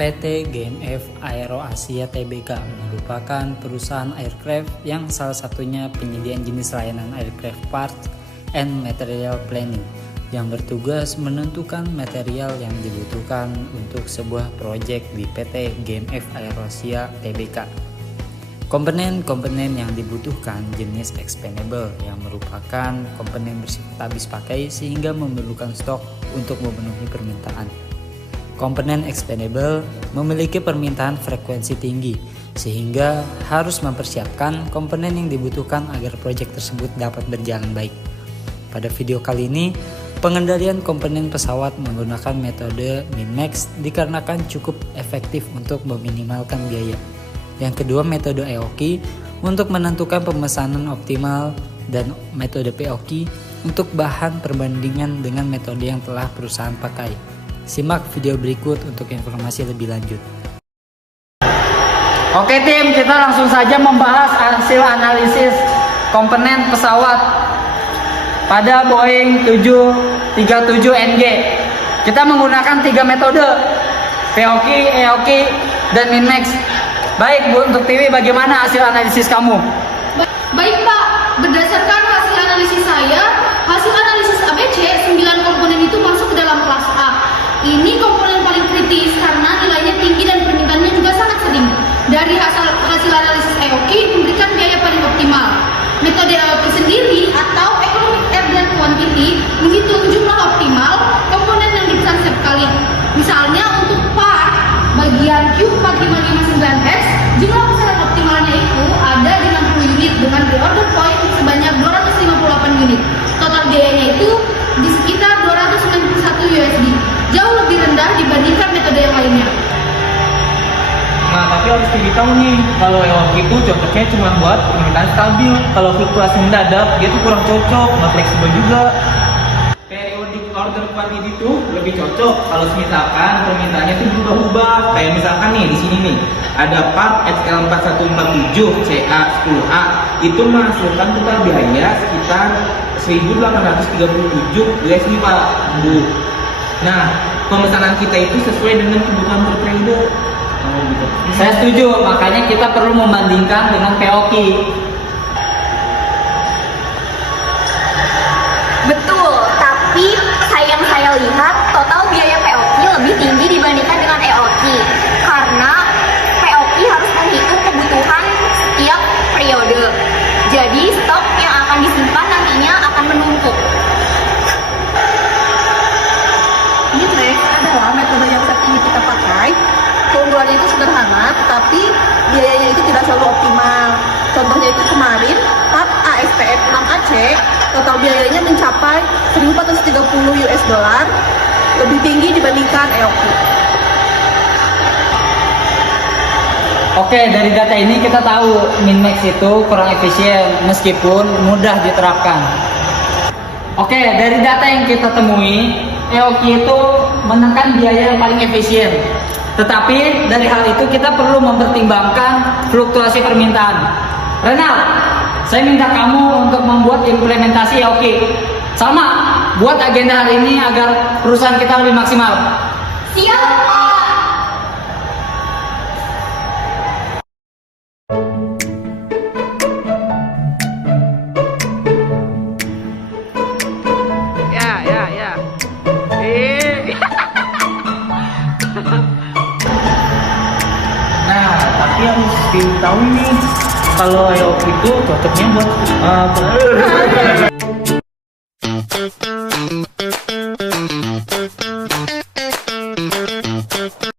PT GMF Aero Asia Tbk merupakan perusahaan aircraft yang salah satunya penyediaan jenis layanan aircraft parts and material planning yang bertugas menentukan material yang dibutuhkan untuk sebuah proyek di PT GMF Aero Asia Tbk. Komponen-komponen yang dibutuhkan jenis expendable yang merupakan komponen bersifat habis pakai sehingga memerlukan stok untuk memenuhi permintaan. Komponen expendable memiliki permintaan frekuensi tinggi sehingga harus mempersiapkan komponen yang dibutuhkan agar proyek tersebut dapat berjalan baik. Pada video kali ini, pengendalian komponen pesawat menggunakan metode min-max dikarenakan cukup efektif untuk meminimalkan biaya. Yang kedua, metode EOKI untuk menentukan pemesanan optimal dan metode POKI untuk bahan perbandingan dengan metode yang telah perusahaan pakai. Simak video berikut untuk informasi lebih lanjut. Oke tim, kita langsung saja membahas hasil analisis komponen pesawat pada Boeing 737NG. Kita menggunakan 3 metode, POKI, EOKI, dan min-max. Baik Bu, untuk Tiwi bagaimana hasil analisis kamu? Baik Pak, berdasarkan hasil analisis saya, hasil analisis ABC 9 komponen itu masuk ke dalam kelas A. Ini komponen paling kritis karena nilainya tinggi dan permintaannya juga sangat sering. Dari hasil analisis EOKI memberikan biaya paling optimal. Metode EOKI sendiri atau Economic Airborne Quantity menghitung jumlah optimal komponen yang dipesan setiap kali. Misalnya untuk part bagian Q4559S, jumlah pesanan optimalnya itu ada di 60 unit dengan reorder point sebanyak 258 unit. Total biayanya itu di sekitar 291 USD. Jauh lebih rendah dibandingkan metode yang lainnya. Nah, tapi harus diberitahu nih, kalau EOKI itu cocoknya cuma buat permintaan stabil. Kalau fluktuasi mendadak, dia tuh kurang cocok, nggak fleksibel juga. Periodic order quantity itu lebih cocok kalau misalkan permintaannya itu berubah-ubah. Kayak misalkan nih di sini nih, ada part XL4147 CA10A itu menghasilkan total biaya sekitar 1.837 USD Pak Bu. Nah, pemesanan kita itu sesuai dengan kebutuhan per periode. Gitu. Saya setuju, makanya kita perlu membandingkan dengan POKI. Betul, tapi yang saya lihat total biaya POKI lebih tinggi dibandingkan dengan EOKI karena POKI harus menghitung kebutuhan setiap periode. Jadi stok yang akan disimpan nantinya akan menumpuk. Min-max adalah metode yang saat ini kita pakai. Keunggulannya itu sederhana, tetapi biayanya itu tidak selalu optimal. Contohnya itu kemarin, part ASPF 6AC, total biayanya mencapai 1.430 US dollar, lebih tinggi dibandingkan EOKI. Oke, dari data ini kita tahu min-max itu kurang efisien meskipun mudah diterapkan. Oke, dari data yang kita temui, EOKI itu menekan biaya yang paling efisien. Tetapi dari hal itu kita perlu mempertimbangkan fluktuasi permintaan. Renal, saya minta kamu untuk membuat implementasi EOKI. Sama, buat agenda hari ini agar perusahaan kita lebih maksimal. Siap, Pak! Nah, tapi harus tahu nih, kalau EOKI itu cocoknya buat